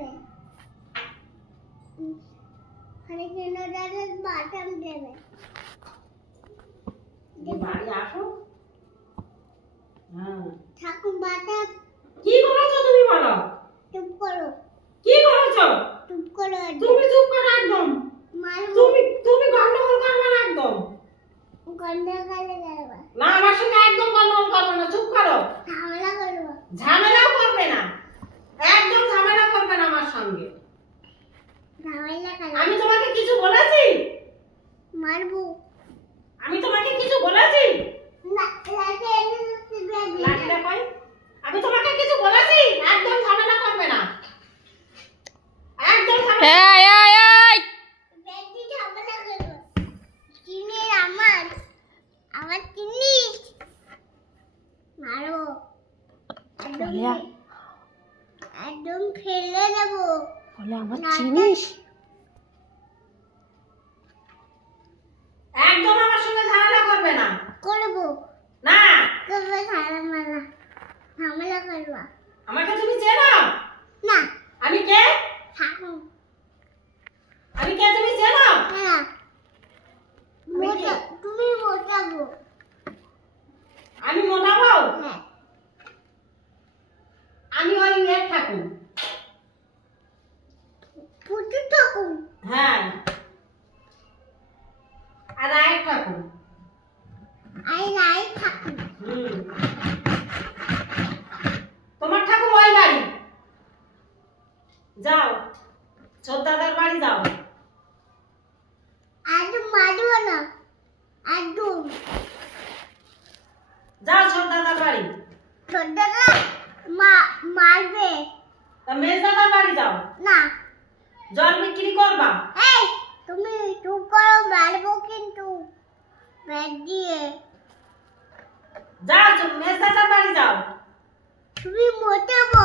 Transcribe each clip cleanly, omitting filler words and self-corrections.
দেবে খালি কিনোটারের বাটাম দেবে বাড়ি আসো। হ্যাঁ ঠাকুর বাটাম কি করেছো তুমি বলো? চুপ করো কি করেছো? চুপ করো তুমি চুপ করো একদম। তুমি গন্ডগোল করবে না একদম। গন্ডগোলে যাবে না আমার সঙ্গে একদম গন্ডগোল করবে না, চুপ করো। ঝামেলা করবো ঝামেলাও করবে না, একদম ঝামেলা করবে না আমার সঙ্গে। ঝামেলা করবো আমি তোমাকে কিছু বলেছি? মারবো আমি তোমাকে কিছু বলেছি? না লাঠি এনে দিবে লাঠিটা কই? আমি তোমাকে কিছু বলেছি? একদম ঝামেলা করবে না, একদম ঝামেলা। বেশি ঝামেলা করবো চিনি আমার চিনি মারবো একদম ফেলে দেবো বলে আমার চিনিস? একদম আমার সঙ্গে ঝামেলা করবে না। করবো না করবো ঝামেলা করবো আমাকে তুমি চেনো? না আমি কে? ঠাকুর আমি কে তুমি চেনো? না আমি কে? তুমি মোটাবো আমি মোটাবো? হ্যাঁ আমি ওই এক ঠাকুর। পুটু ঠাকুর হ্যাঁ আর এক ঠাকুর। আই ঠাকুর হুম তোমার ঠাকুর ওই বাড়ি যাও, ছোটদাদার বাড়ি যাও। একদম মারবো না একদম যাও ছোটদাদার বাড়ি। ছোটরা মারবে তা মেজদাদার বাড়ি যাও, না জল বিক্রি করবা। এই তুমি চুপ করো মারবো কিন্তু ব্যাগ দিয়ে যাও মেজদাদার বাড়ি যাও, তুমি মোটাবো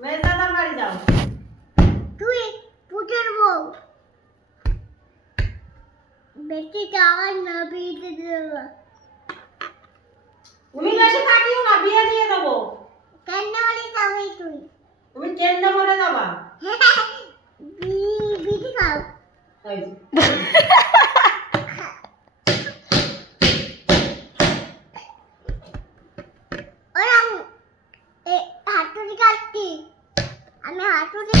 মেজদাদার বাড়ি যাও। তুই পুটের বউ বেশি টাকা না বিয়ে দেবো তুমি বেশি থাকিও না, বিয়ে দিয়ে দেবো। কেন বলি তবে তুই তুমি কেন্দ্র করে যাবা। বিধি খাও এই ওরা হাতুড়ি কাটছি আমি হাতুড়ি